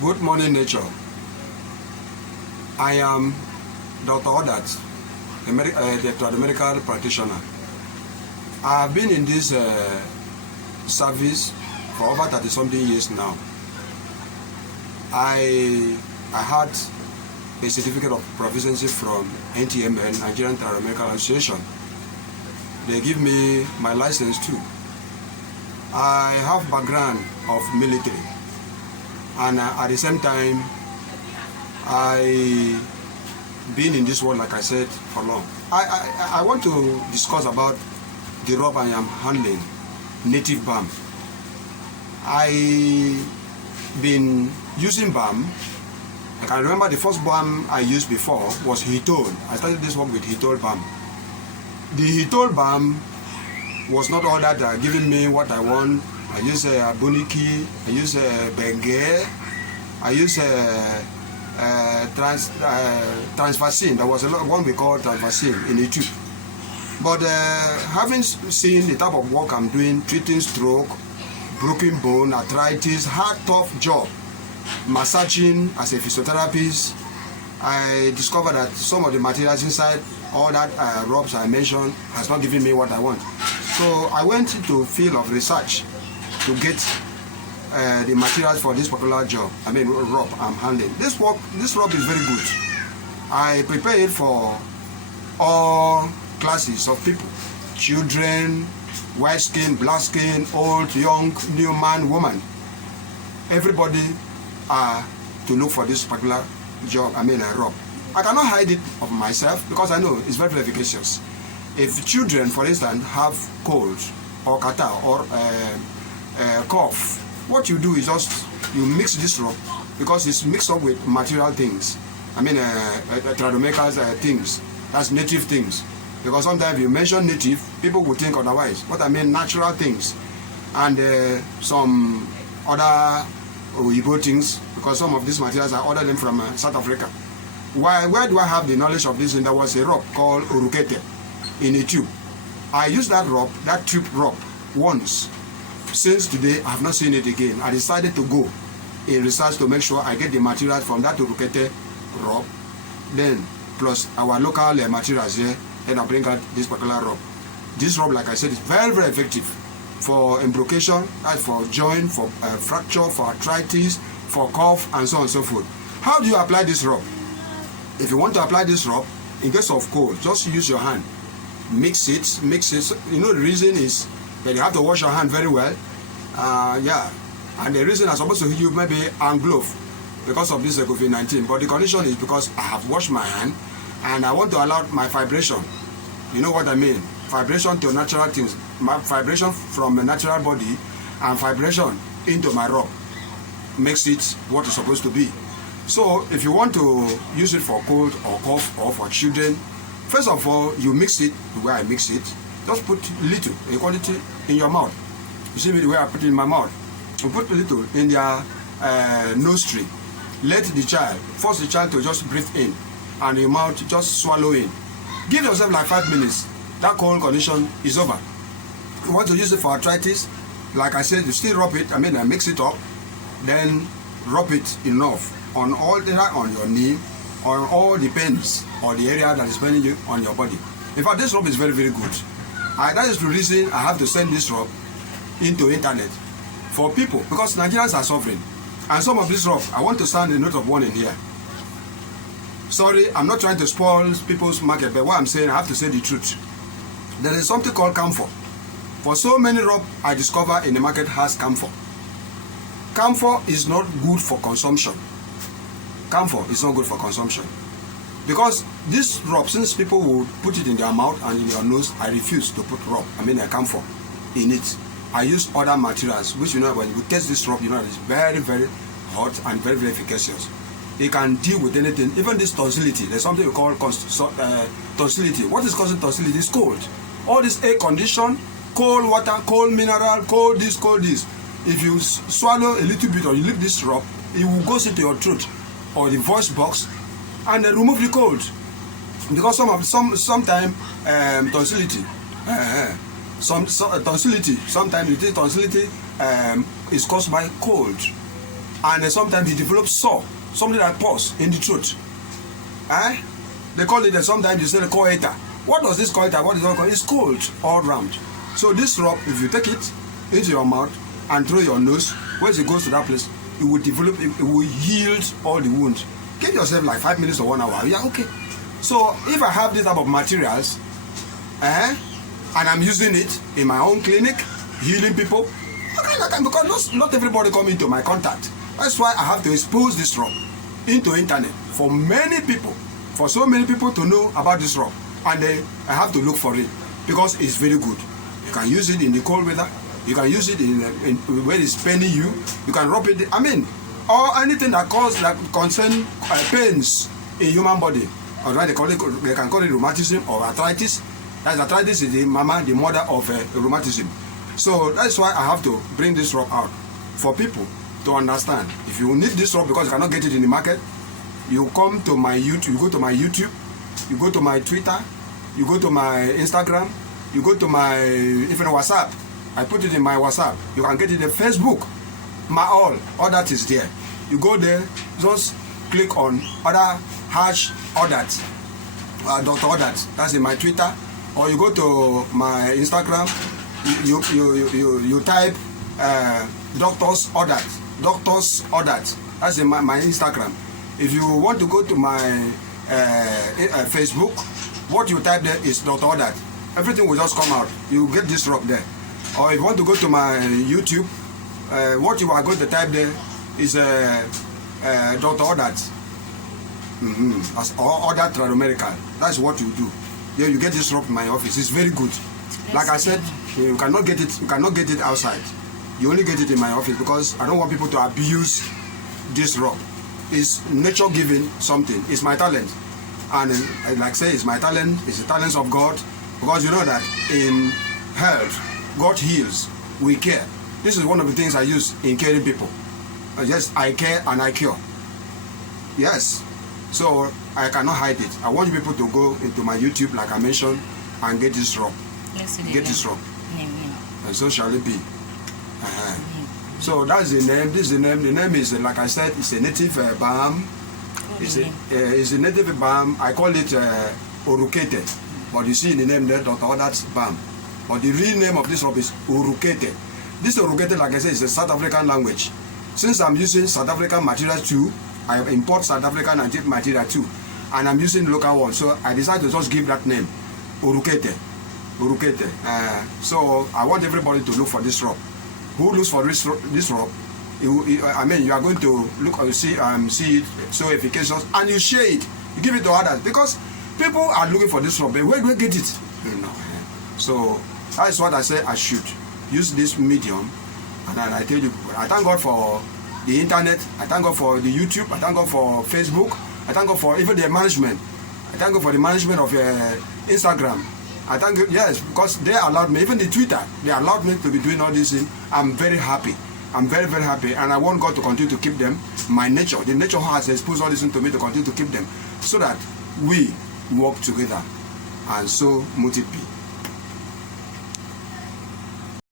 Good morning, nature. I am Dr. Odaat, the medical practitioner. I have been in this service for over 30-something years now. I had a certificate of proficiency from NTMN, Nigerian Medical Association. They give me my license too. I have background of military, and at the same time, I been in this world, like I said, for long. I want to discuss about the rub I am handling, native balm. I been using balm. I can remember the first balm I used before was Hitol. I started this work with Hitol balm. The Hitol balm was not all that giving me what I want. I use Buniki, I use Bengue, I use Transvacin. There was one we called Transvacin in a tube. But having seen the type of work I'm doing, treating stroke, broken bone, arthritis, hard, tough job, massaging as a physiotherapist, I discovered that some of the materials inside all that rubs I mentioned has not given me what I want. So I went into field of research to get the materials for this particular job. I mean, rub I'm handling. This rub is very good. I prepare it for all classes of people: children, white skin, black skin, old, young, new man, woman. Everybody to look for this particular job. I mean, rub. I cannot hide it of myself because I know it's very, very efficacious. If children, for instance, have cold or catarrh or cough, what you do is just you mix this rub because it's mixed up with material things. I mean, tradomedical things. That's native things. Because sometimes if you mention native, people will think otherwise. What I mean, natural things, and some other Igbo things. Because some of these materials I ordered them from South Africa. Where do I have the knowledge of this? And there was a rub called Urukete in a tube. I used that rub, that tube rub, once. Since today, I have not seen it again. I decided to go in research to make sure I get the materials from that Urukete rub, then plus our local materials here, and I bring out this particular rub. This rub, like I said, is very, very effective for embrocation, for joint, for fracture, for arthritis, for cough, and so on and so forth. How do you apply this rub? If you want to apply this rub, in case of cold, just use your hand. Mix it. You know the reason is that you have to wash your hand very well. Yeah. And the reason I'm supposed to use maybe hand glove because of this COVID-19. But the condition is because I have washed my hand and I want to allow my vibration. You know what I mean? Vibration to natural things. My vibration from a natural body and vibration into my rub makes it what it's supposed to be. So if you want to use it for cold or cough or for children, first of all, you mix it the way I mix it. Just put little, a quantity in your mouth. You see me the way I put it in my mouth. You put a little in their nostril. Let the child, force the child to just breathe in and your mouth just swallow in. Give yourself like 5 minutes. That cold condition is over. You want to use it for arthritis, like I said, you still rub it, I mix it up, then rub it enough on all the on your knee, on all the pains or the area that is paining you on your body. In fact, this rub is very, very good. That is the reason I have to send this rub into internet for people, because Nigerians are suffering. And some of this rub, I want to sound a note of warning here. Sorry, I'm not trying to spoil people's market, but what I'm saying, I have to say the truth. There is something called camphor. For so many rub I discover in the market has camphor. Camphor is not good for consumption. Camphor is not good for consumption. Because this rub, since people will put it in their mouth and in your nose, I refuse to put rub, a camphor in it. I use other materials, which you know when you test this rub, you know it's very, very hot and very, very efficacious. It can deal with anything, even this tonsillitis. There's something we call tonsillitis. What is causing tonsillitis? It's cold. All this air condition, cold water, cold mineral, cold this, cold this. If you swallow a little bit or you lick this rub, it will go into your throat or the voice box and remove the cold. Because sometimes tonsillitis, tonsillitis, sometimes you think tonsillitis is caused by cold. and sometimes he develops sore, something like pus in the throat. They call it, sometimes you say the coator. What does this coator? What is it called? It's cold all round. So this rub, if you take it into your mouth and through your nose, once it goes to that place, it will develop, it will yield all the wound. Give yourself like 5 minutes or 1 hour. Yeah, okay. So if I have this type of materials, and I'm using it in my own clinic, healing people, because not everybody come into my contact. That's why I have to expose this rub into internet for many people, for so many people to know about this rub, and then I have to look for it because it's very good. You can use it in the cold weather. You can use it in where it's paining you. You can rub it. Or anything that concern pains in human body. Alright, they can call it rheumatism or arthritis. That's arthritis is the mother of rheumatism. So that's why I have to bring this rub out for people to understand. If you need this rub because you cannot get it in the market, you come to my YouTube. You go to my YouTube. You go to my Twitter. You go to my Instagram. You go to my WhatsApp. I put it in my WhatsApp. You can get it in Facebook. All that is there. You go there, just click on other hash Odaat, Dr Odaat. That's in my Twitter. Or you go to my Instagram. You type Doctors Odaat. That's in my Instagram. If you want to go to my Facebook, what you type there is Dr Odaat. Everything will just come out. You get this rub there. Or if you want to go to my YouTube, what you are going to type there is Dr Odaat. Or Odaat American. That's what you do. Yeah, you get this rub in my office. It's very good. Like I said, you cannot get it. You cannot get it outside. You only get it in my office because I don't want people to abuse this rub. It's nature giving something. It's my talent, and like I say, it's my talent. It's the talents of God, because you know that in health, God heals. We care. This is one of the things I use in caring people. Yes, I care and I cure. Yes. So I cannot hide it. I want you people to go into my YouTube, like I mentioned, and get this rub. Get this rub. And so shall it be. So that's the name. This is the name. The name is, like I said, it's a native balm. It's a native balm. I call it Urukete. But you see in the name there, Dr. Odaat's balm. But the real name of this rub is Urukete. This Urukete, like I said, is a South African language. Since I'm using South African material too, I import South African material too, and I'm using local one. So I decided to just give that name, Urukete. Urukete. So I want everybody to look for this rub. Who looks for this rub? You are going to look or see it so efficacious, and you share it. You give it to others because people are looking for this rub. But where do I get it? So that's what I say. I should use this medium, and I tell you, I thank God for the internet. I thank God for the YouTube. I thank God for Facebook. I thank God for even the management. I thank God for the management of Instagram. I thank you, yes, because they allowed me, even the Twitter, they allowed me to be doing all these things. I'm very happy. I'm very, very happy. And I want God to continue to keep them. My nature, the nature has exposed all this into me to continue to keep them so that we work together and so multiply.